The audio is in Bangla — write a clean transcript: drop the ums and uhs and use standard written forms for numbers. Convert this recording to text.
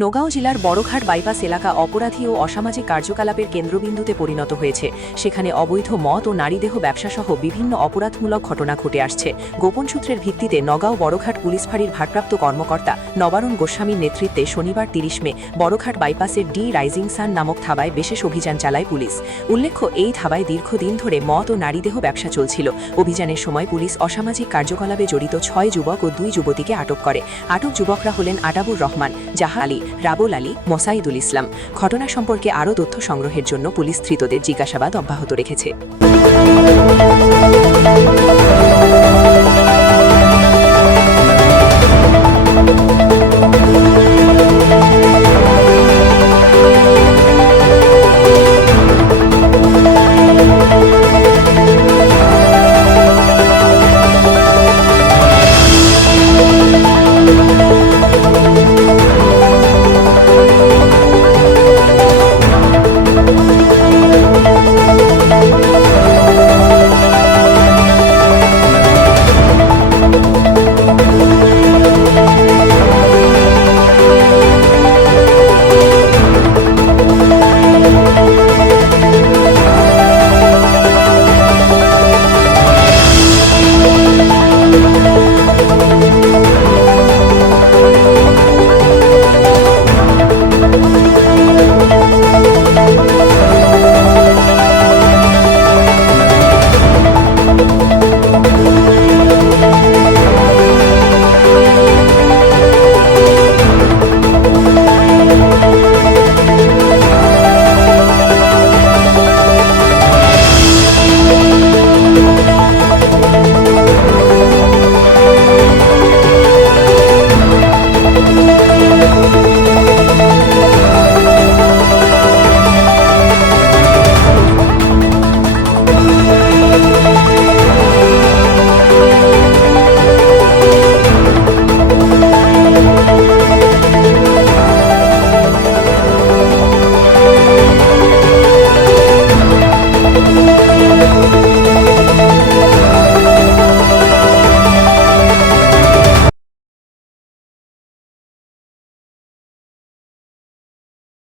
নওগাঁ জেলার বড়ঘাট বাইপাস এলাকা অপরাধী ও অসামাজিক কার্যকলাপের কেন্দ্রবিন্দুতে পরিণত হয়েছে। সেখানে অবৈধ মদ ও নারীদেহ ব্যবসাসহ বিভিন্ন অপরাধমূলক ঘটনা ঘটে আসছে। গোপন সূত্রের ভিত্তিতে নওগাঁ বড়ঘাট পুলিশ ফাঁড়ির ভারপ্রাপ্ত কর্মকর্তা নবারুণ গোস্বামীর নেতৃত্বে শনিবার ৩০ মে বড়ঘাট বাইপাসের ডি রাইজিং সান নামক থাবায় বিশেষ অভিযান চালায় পুলিশ। উল্লেখ্য, এই থাবায় দীর্ঘদিন ধরে মদ ও নারীদেহ ব্যবসা চলছিল। অভিযানের সময় পুলিশ অসামাজিক কার্যকলাপে জড়িত ৬ যুবক ও ২ যুবতীকে আটক করে। আটক যুবকরা হলেন আটাবুর রহমান, জাহা আলী, রাবুল আলী, মোসাইদুল ইসলাম। ঘটনা সম্পর্কে আরও তথ্য সংগ্রহের জন্য পুলিশ ধৃতদের জিজ্ঞাসাবাদ অব্যাহত রেখেছে।